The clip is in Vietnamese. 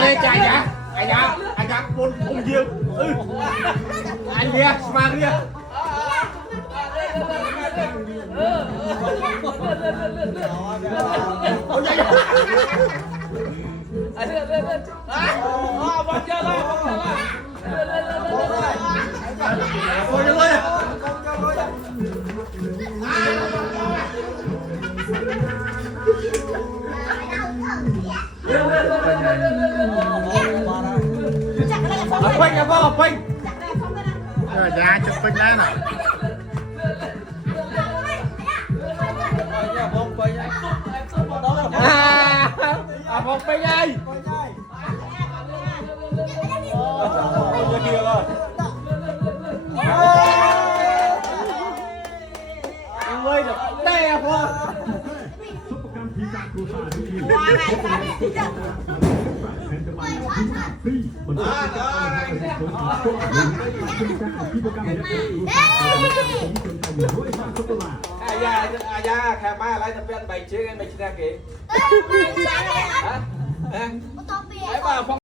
Đây chạy nhá. Anh đã buồn không nhiều. Anh kia, mang kia. Phanh à vợ phanh. Ra chụp phanh đấy nè. Một phanh ơi. Ơi được đẹp quá. Dạ, khai mai lại tập viên bày chế em bày chế ra kì. Hả?